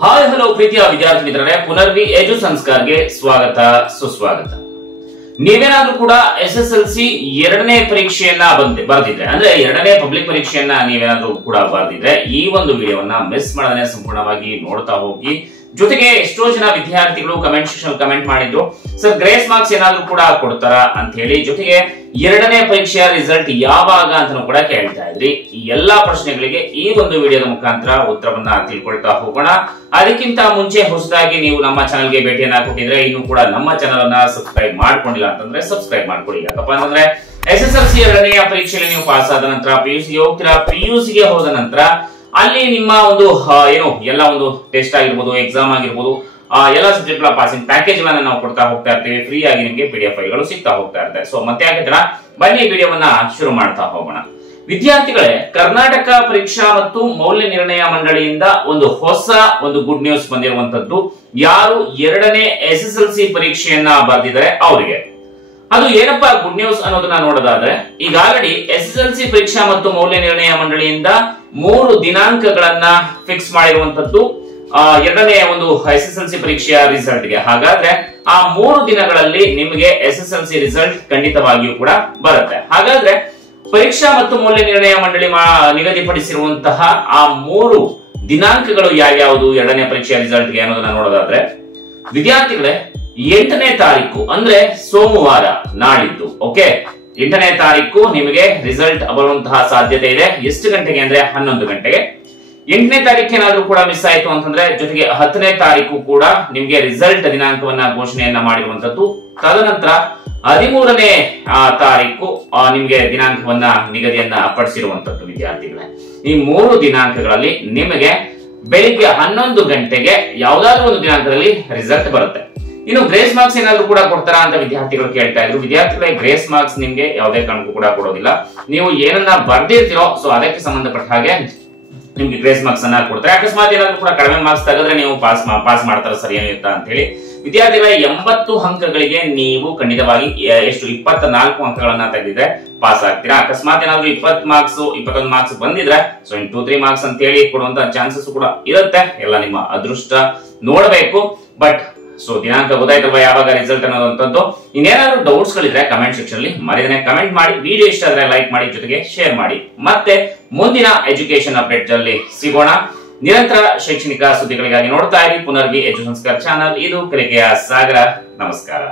Hi hello ಪ್ರೀತಿಯ ವಿದ್ಯಾರ್ಥಿ ಮಿತ್ರರೇ, ಪುನರ್ವಿ ಎಜು ಸಂಸ್ಕಾರ್ಗೆ ಸ್ವಾಗತ ಸುಸ್ವಾಗತ. ನೀವೇನಾದ್ರೂ ಕೂಡ SSLC ಎರಡನೇ ಪರೀಕ್ಷೆಯನ್ನ ಬರೆದಿದ್ರೆ ಅಂದ್ರೆ ಎರಡನೇ ಪಬ್ಲಿಕ್ ಪರೀಕ್ಷೆಯನ್ನ ನೀವೇನಾದ್ರೂ ಕೂಡ ಬರೆದಿದ್ರೆ ಈ ಒಂದು ವಿಡಿಯೋವನ್ನ ಮಿಸ್ ಮಾಡದೇ ಸಂಪೂರ್ಣವಾಗಿ ನೋಡ್ತಾ ಹೋಗಿ. ಜೊತೆಗೆ ಎಷ್ಟೋ ಜನ ವಿದ್ಯಾರ್ಥಿಗಳು ಕಮೆಂಟ್ ಸೆಕ್ಷನ್ ಕಮೆಂಟ್ ಮಾಡಿದ್ರು, ಸರ್ ಗ್ರೇಸ್ ಮಾರ್ಕ್ಸ್ ಏನಾದ್ರೂ ಕೂಡ ಕೊಡ್ತಾರಾ ಅಂತ ಹೇಳಿ. ಜೊತೆಗೆ ಎರಡನೇ ಪರೀಕ್ಷೆಯ ರಿಸಲ್ಟ್ ಯಾವಾಗ ಅಂತ ಕೂಡ ಕೇಳ್ತಾ ಇದ್ರಿ. ಈ ಎಲ್ಲಾ ಪ್ರಶ್ನೆಗಳಿಗೆ ಈ ಒಂದು ವಿಡಿಯೋದ ಮುಖಾಂತರ ಉತ್ತರವನ್ನ ತಿಳ್ಕೊಳ್ತಾ ಹೋಗೋಣ. ಅದಕ್ಕಿಂತ ಮುಂಚೆ ಹೊಸದಾಗಿ ನೀವು ನಮ್ಮ ಚಾನಲ್ಗೆ ಭೇಟಿಯನ್ನ ಕೊಟ್ಟಿದ್ರೆ ಇನ್ನು ಕೂಡ ನಮ್ಮ ಚಾನಲ್ ಅನ್ನ ಸಬ್ಸ್ಕ್ರೈಬ್ ಮಾಡ್ಕೊಂಡಿಲ್ಲ ಅಂತಂದ್ರೆ ಸಬ್ಸ್ಕ್ರೈಬ್ ಮಾಡ್ಕೊಳ್ಳಿ. ಯಾಕಪ್ಪ ಅಂತಂದ್ರೆ SSLC ಎರಡನೆಯ ಪರೀಕ್ಷೆಯಲ್ಲಿ ನೀವು ಪಾಸ್ ಆದ ನಂತರ PUCಗೆ ಹೋಗ್ತೀರಾ. PUCಗೆ ಹೋದ ನಂತರ ಅಲ್ಲಿ ನಿಮ್ಮ ಒಂದು ಎಲ್ಲ ಒಂದು ಟೆಸ್ಟ್ ಆಗಿರ್ಬೋದು, ಎಕ್ಸಾಮ್ ಆಗಿರ್ಬೋದು, ಎಲ್ಲ ಸಬ್ಜೆಕ್ಟ್ ಗಳ ಪಾಸಿಂಗ್ ಪ್ಯಾಕೇಜ್ ಗಳನ್ನ ನಾವು ಕೊಡ್ತಾ ಹೋಗ್ತಾ ಇರ್ತೀವಿ. ಫ್ರೀ ಆಗಿ ನಿಮಗೆ PDF ಫೈಲ್ಗಳು ಸಿಗ್ತಾ ಹೋಗ್ತಾ ಇರ್ತವೆ. ಸೊ ಮತ್ತೆ ಯಾಕೆ ಬನ್ನಿ ವಿಡಿಯೋವನ್ನ ಶುರು ಮಾಡ್ತಾ ಹೋಗೋಣ. ವಿದ್ಯಾರ್ಥಿಗಳೇ, ಕರ್ನಾಟಕ ಪರೀಕ್ಷಾ ಮತ್ತು ಮೌಲ್ಯ ನಿರ್ಣಯ ಮಂಡಳಿಯಿಂದ ಒಂದು ಹೊಸ ಗುಡ್ ನ್ಯೂಸ್ ಬಂದಿರುವಂತದ್ದು. ಯಾರು ಎರಡನೇ SSLC ಪರೀಕ್ಷೆಯನ್ನ ಬರೆದಿದ್ದಾರೆ ಅವರಿಗೆ ಅದು ಏನಪ್ಪಾ ಗುಡ್ ನ್ಯೂಸ್ ಅನ್ನೋದನ್ನ ನೋಡೋದಾದ್ರೆ, ಈಗ ಆಲ್ರೆಡಿ SSLC ಪರೀಕ್ಷಾ ಮತ್ತು ಮೌಲ್ಯ ನಿರ್ಣಯ ಮಂಡಳಿಯಿಂದ 3 ದಿನಾಂಕಗಳನ್ನ ಫಿಕ್ಸ್ ಮಾಡಿರುವಂತದ್ದು ಎರಡನೇ ಒಂದು SSLC ಪರೀಕ್ಷೆಯ ರಿಸಲ್ಟ್ ಗೆ. ಹಾಗಾದ್ರೆ ಆ 3 ದಿನಗಳಲ್ಲಿ ನಿಮಗೆ SSLC ರಿಸಲ್ಟ್ ಖಂಡಿತವಾಗಿಯೂ ಕೂಡ ಬರುತ್ತೆ. ಹಾಗಾದ್ರೆ ಪರೀಕ್ಷಾ ಮತ್ತು ಮೌಲ್ಯ ನಿರ್ಣಯ ಮಂಡಳಿ ನಿಗದಿಪಡಿಸಿರುವಂತಹ ಆ 3 ದಿನಾಂಕಗಳು ಯಾವ್ಯಾವುದು ಎರಡನೇ ಪರೀಕ್ಷೆಯ ರಿಸಲ್ಟ್ ಗೆ ಅನ್ನೋದನ್ನ ನೋಡೋದಾದ್ರೆ, ವಿದ್ಯಾರ್ಥಿಗಳೇ 8ನೇ ತಾರೀಕು ಅಂದ್ರೆ ಸೋಮವಾರ, ನಾಳಿದ್ದು. ಓಕೆ, 8ನೇ ತಾರೀಕು ನಿಮಗೆ ರಿಸಲ್ಟ್ ಬರುವಂತಹ ಸಾಧ್ಯತೆ ಇದೆ. ಎಷ್ಟು ಗಂಟೆಗೆ ಅಂದ್ರೆ 11 ಗಂಟೆಗೆ. 8ನೇ ತಾರೀಕು ಏನಾದ್ರೂ ಕೂಡ ಮಿಸ್ ಆಯ್ತು ಅಂತಂದ್ರೆ ಜೊತೆಗೆ 10ನೇ ತಾರೀಕು ಕೂಡ ನಿಮಗೆ ರಿಸಲ್ಟ್ ದಿನಾಂಕವನ್ನ ಘೋಷಣೆಯನ್ನ ಮಾಡಿರುವಂತದ್ದು. ತದನಂತರ 13ನೇ ತಾರೀಕು ನಿಮಗೆ ದಿನಾಂಕವನ್ನ ನಿಗದಿಯನ್ನ ಪಡಿಸಿರುವಂತದ್ದು. ವಿದ್ಯಾರ್ಥಿಗಳೇ, ಈ 3 ದಿನಾಂಕಗಳಲ್ಲಿ ನಿಮಗೆ ಬೆಳಿಗ್ಗೆ 11 ಗಂಟೆಗೆ ಯಾವ್ದಾದ್ರು ಒಂದು ದಿನಾಂಕದಲ್ಲಿ ರಿಸಲ್ಟ್ ಬರುತ್ತೆ. ಇನ್ನು ಗ್ರೇಸ್ ಮಾರ್ಕ್ಸ್ ಏನಾದ್ರು ಕೂಡ ಕೊಡ್ತಾರಾ ಅಂತ ವಿದ್ಯಾರ್ಥಿಗಳು ಕೇಳ್ತಾ ಇದ್ರು. ವಿದ್ಯಾರ್ಥಿಗಳೇ, ಗ್ರೇಸ್ ಮಾರ್ಕ್ಸ್ ನಿಮ್ಗೆ ಯಾವುದೇ ಕಾರಣಕ್ಕೂ ಕೂಡ ಕೊಡೋದಿಲ್ಲ. ನೀವು ಏನನ್ನ ಬರ್ದಿರ್ತೀರೋ ಸೊ ಅದಕ್ಕೆ ಸಂಬಂಧಪಟ್ಟ ಹಾಗೆ ನಿಮ್ಗೆ ಗ್ರೇಸ್ ಮಾರ್ಕ್ಸ್ ಅನ್ನ ಕೊಡ್ತಾರೆ. ಅಕಸ್ಮಾತ್ ಏನಾದ್ರು ಕೂಡ ಕಡಿಮೆ ಮಾರ್ಕ್ಸ್ ತೆಗೆದ್ರೆ ನೀವು ಪಾಸ್ ಮಾಡ್ತಾರೆ ಸರಿ ಏನಿರ್ತಾ ಅಂತ ಹೇಳಿ. ವಿದ್ಯಾರ್ಥಿಗಳ 80 ಅಂಕಗಳಿಗೆ ನೀವು ಖಂಡಿತವಾಗಿ 24 ಅಂಕಗಳನ್ನ ತೆಗೆದಿದ್ರೆ ಪಾಸ್ ಆಗ್ತೀರಾ. ಅಕಸ್ಮಾತ್ ಏನಾದ್ರು 20 ಮಾರ್ಕ್ಸ್ 21 ಮಾರ್ಕ್ಸ್ ಬಂದಿದ್ರೆ ಸೊ 2-3 ಮಾರ್ಕ್ಸ್ ಅಂತ ಹೇಳಿ ಕೊಡುವಂತ ಚಾನ್ಸಸ್ ಕೂಡ ಇರುತ್ತೆ. ಎಲ್ಲ ನಿಮ್ಮ ಅದೃಷ್ಟ ನೋಡಬೇಕು. ಬಟ್ ಸೊ ದಿನಾಂಕ ಗೊತ್ತಾಯ್ತಲ್ವಾ ಯಾವಾಗ ರಿಸಲ್ಟ್ ಅನ್ನೋದಂತದ್ದು. ಇನ್ನೇನಾದ್ರು ಡೌಟ್ಸ್ ಗಳಿದ್ರೆ ಕಮೆಂಟ್ ಸೆಕ್ಷನ್ ಅಲ್ಲಿ ಮರಿದೇನೆ ಕಮೆಂಟ್ ಮಾಡಿ. ವಿಡಿಯೋ ಇಷ್ಟ ಆದ್ರೆ ಲೈಕ್ ಮಾಡಿ, ಜೊತೆಗೆ ಶೇರ್ ಮಾಡಿ. ಮತ್ತೆ ಮುಂದಿನ ಎಜುಕೇಶನ್ ಅಪ್ಡೇಟ್ ಅಲ್ಲಿ ಸಿಗೋಣ. ನಿರಂತರ ಶೈಕ್ಷಣಿಕ ಸುದ್ದಿಗಳಿಗಾಗಿ ನೋಡ್ತಾ ಇರಿ ಪುನರ್ವಿ ಎಜು ಸಂಸ್ಕಾರ ಚಾನಲ್. ಇದು ಕಲಿಕೆಯ ಸಾಗರ. ನಮಸ್ಕಾರ.